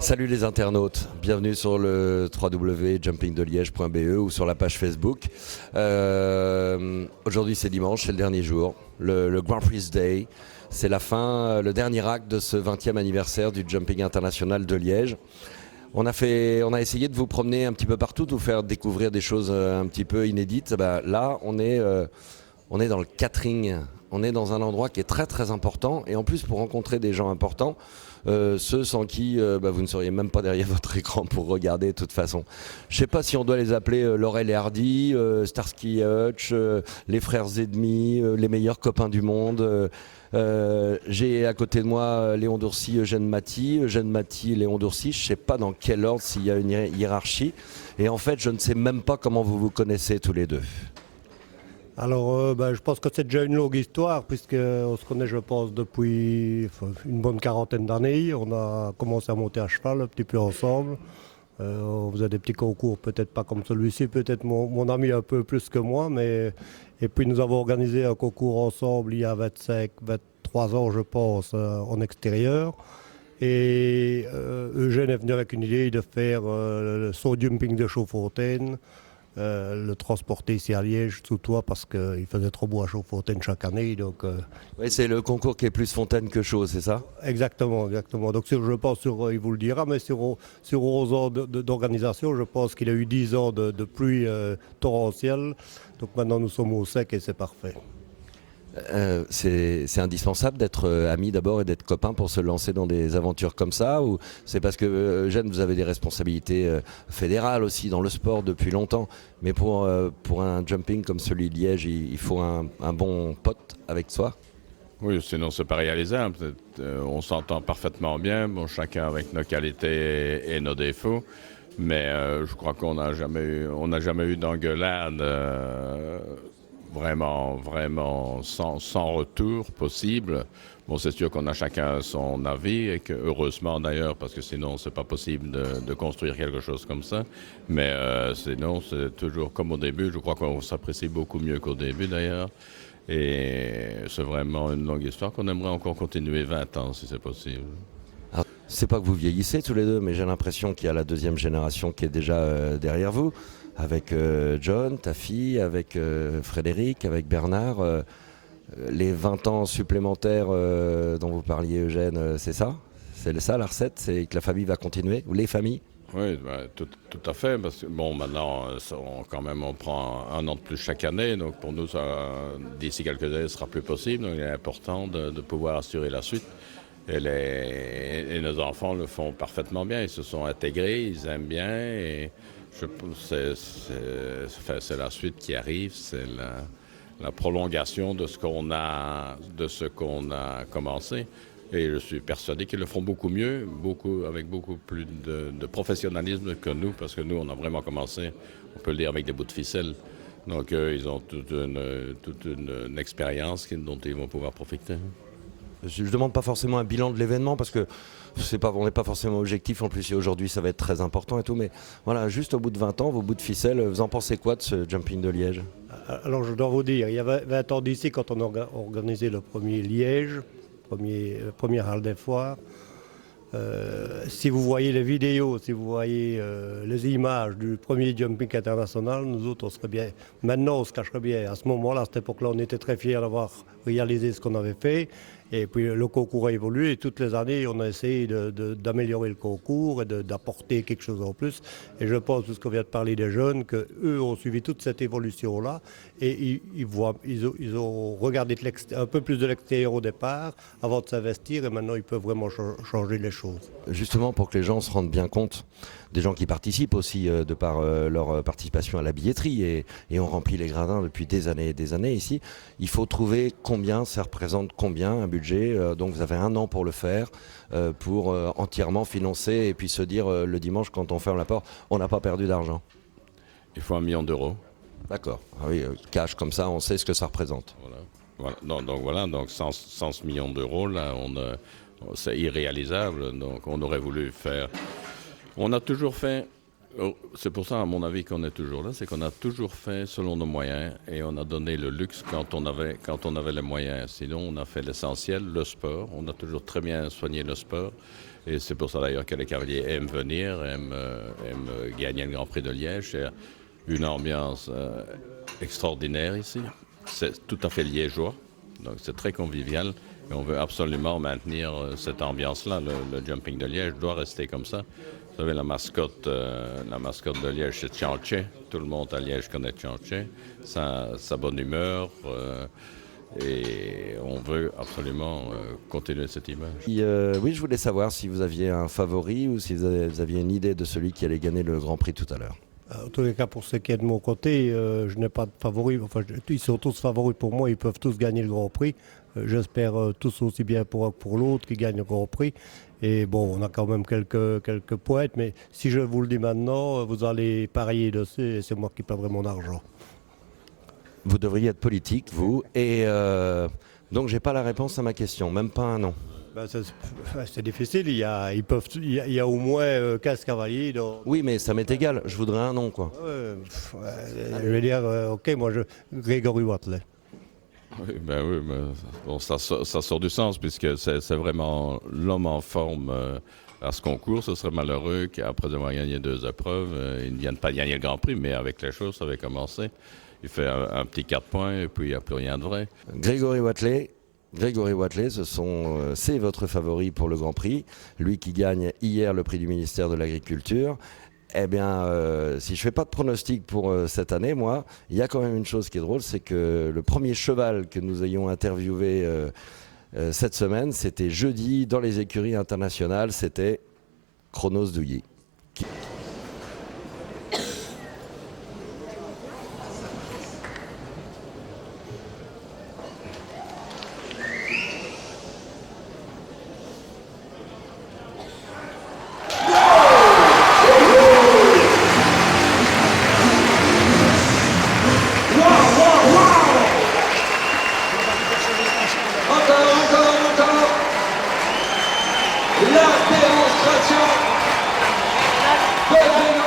Salut les internautes, bienvenue sur le www.jumpingdeliège.be ou sur la page Facebook. Aujourd'hui c'est dimanche, c'est le dernier jour, le Grand Prix Day. C'est la fin, le dernier acte de ce 20e anniversaire du Jumping International de Liège. On a essayé de vous promener un petit peu partout, de vous faire découvrir des choses un petit peu inédites. Là, on est dans le catering. On est dans un endroit qui est très très important et en plus pour rencontrer des gens importants, ceux sans qui vous ne seriez même pas derrière votre écran pour regarder de toute façon. Je ne sais pas si on doit les appeler Laurel et Hardy, Starsky et Hutch, les frères ennemis, les meilleurs copains du monde. J'ai à côté de moi Léon Dourcy, Eugène Mathy, Léon Dourcy. Je ne sais pas dans quel ordre, s'il y a une hiérarchie. Et en fait, je ne sais même pas comment vous vous connaissez tous les deux. Alors, je pense que c'est déjà une longue histoire, puisqu'on se connaît, je pense, depuis une bonne quarantaine d'années. On a commencé à monter à cheval un petit peu ensemble. On faisait des petits concours, peut-être pas comme celui-ci, peut-être mon ami un peu plus que moi. Et puis nous avons organisé un concours ensemble il y a 23 ans, je pense, en extérieur. Et Eugène est venu avec une idée de faire son jumping de Chaudfontaine. Le transporter ici à Liège sous toit parce qu'il faisait trop beau à Chaudfontaine chaque année. Oui, c'est le concours qui est plus fontaine que chaud, c'est ça? Exactement. Donc je pense, il vous le dira, mais sur 11 ans d'organisation, je pense qu'il a eu 10 ans de pluie torrentielle. Donc maintenant nous sommes au sec et c'est parfait. C'est indispensable d'être amis d'abord et d'être copains pour se lancer dans des aventures comme ça, ou c'est parce que Eugène, vous avez des responsabilités fédérales aussi dans le sport depuis longtemps, mais pour un jumping comme celui de Liège, il faut un bon pote avec soi? Oui, sinon c'est pas réalisable. On s'entend parfaitement bien, bon, chacun avec nos qualités et nos défauts, mais je crois qu'on n'a jamais eu d'engueulade vraiment sans retour possible. Bon, c'est sûr qu'on a chacun son avis, et que, heureusement d'ailleurs, parce que sinon c'est pas possible de construire quelque chose comme ça. Mais sinon, c'est toujours comme au début. Je crois qu'on s'apprécie beaucoup mieux qu'au début d'ailleurs. Et c'est vraiment une longue histoire qu'on aimerait encore continuer 20 ans si c'est possible. Alors, c'est pas que vous vieillissez tous les deux, mais j'ai l'impression qu'il y a la deuxième génération qui est déjà derrière vous, avec John, ta fille, avec Frédéric, avec Bernard. Les 20 ans supplémentaires dont vous parliez, Eugène, c'est ça? C'est ça la recette? C'est que la famille va continuer? Ou les familles? Oui, tout à fait, parce que bon, maintenant, on prend un an de plus chaque année, donc pour nous, d'ici quelques années, ce sera plus possible, donc il est important de pouvoir assurer la suite. Et nos enfants le font parfaitement bien, ils se sont intégrés, ils aiment bien, et c'est la suite qui arrive, c'est la prolongation de ce qu'on a commencé. Et je suis persuadé qu'ils le feront beaucoup mieux, avec beaucoup plus de professionnalisme que nous, parce que nous, on a vraiment commencé, on peut le dire, avec des bouts de ficelle. Donc, ils ont toute une expérience dont ils vont pouvoir profiter. Je ne demande pas forcément un bilan de l'événement parce que on n'est pas forcément objectif. En plus, aujourd'hui, ça va être très important et tout. Mais voilà, juste au bout de 20 ans, vos bouts de ficelle, vous en pensez quoi de ce jumping de Liège? Alors je dois vous dire, il y a 20 ans d'ici, quand on a organisé le premier Liège, première halle des foires, si vous voyez les vidéos, si vous voyez les images du premier jumping international, nous autres, on serait bien. Maintenant, on se cacherait bien. À ce moment-là, à cette époque-là, on était très fiers d'avoir réalisé ce qu'on avait fait. Et puis le concours a évolué et toutes les années, on a essayé d'améliorer le concours et d'apporter quelque chose en plus. Et je pense, puisqu'on vient de parler des jeunes, qu'eux ont suivi toute cette évolution-là et ils ont regardé un peu plus de l'extérieur au départ avant de s'investir et maintenant ils peuvent vraiment changer les choses. Justement, pour que les gens se rendent bien compte, des gens qui participent aussi de par leur participation à la billetterie et on remplit les gradins depuis des années ici, il faut trouver combien, ça représente combien un budget. Donc vous avez un an pour le faire, pour entièrement financer et puis se dire le dimanche quand on ferme la porte, on n'a pas perdu d'argent. Il faut 1 million d'euros. D'accord. Ah oui, cash comme ça, on sait ce que ça représente. Voilà. Donc 100 millions d'euros, là, c'est irréalisable. Donc on aurait voulu faire. On a toujours fait. C'est pour ça, à mon avis, qu'on est toujours là. C'est qu'on a toujours fait selon nos moyens et on a donné le luxe quand on avait les moyens. Sinon, on a fait l'essentiel, le sport. On a toujours très bien soigné le sport. Et c'est pour ça d'ailleurs que les cavaliers aiment venir, aiment gagner le Grand Prix de Liège. C'est une ambiance extraordinaire ici. C'est tout à fait liégeois, donc c'est très convivial. Et on veut absolument maintenir cette ambiance-là. Le jumping de Liège doit rester comme ça. Vous savez, la mascotte de Liège, c'est Tchanché. Tout le monde à Liège connaît Tchanché. Sa bonne humeur. Et on veut absolument continuer cette image. Oui, je voulais savoir si vous aviez un favori ou si vous aviez une idée de celui qui allait gagner le Grand Prix tout à l'heure. En tous les cas, pour ce qui est de mon côté, je n'ai pas de favori. Enfin, ils sont tous favoris pour moi, ils peuvent tous gagner le Grand Prix. J'espère tous aussi bien pour un que pour l'autre qui gagne le Grand Prix. Et bon, on a quand même quelques poètes, mais si je vous le dis maintenant, vous allez parier dessus et c'est moi qui perdrai mon argent. Vous devriez être politique, vous, et donc j'ai pas la réponse à ma question, même pas un nom. Ben, c'est difficile, il y a au moins 15 cavaliers. Donc... Oui, mais ça m'est égal, je voudrais un nom, quoi. Je vais dire, ok, Grégory Watley. Oui, mais bon, ça sort du sens puisque c'est vraiment l'homme en forme à ce concours. Ce serait malheureux qu'après avoir gagné 2 épreuves, il ne vienne pas gagner le Grand Prix, mais avec les choses, ça avait commencé. Il fait un petit 4 points et puis il n'y a plus rien de vrai. Grégory Watley, c'est votre favori pour le Grand Prix. Lui qui gagne hier le prix du ministère de l'Agriculture. Eh bien, si je ne fais pas de pronostic pour cette année, moi, il y a quand même une chose qui est drôle, c'est que le premier cheval que nous ayons interviewé cette semaine, c'était jeudi dans les écuries internationales, c'était Chronos Douilly. La démonstration de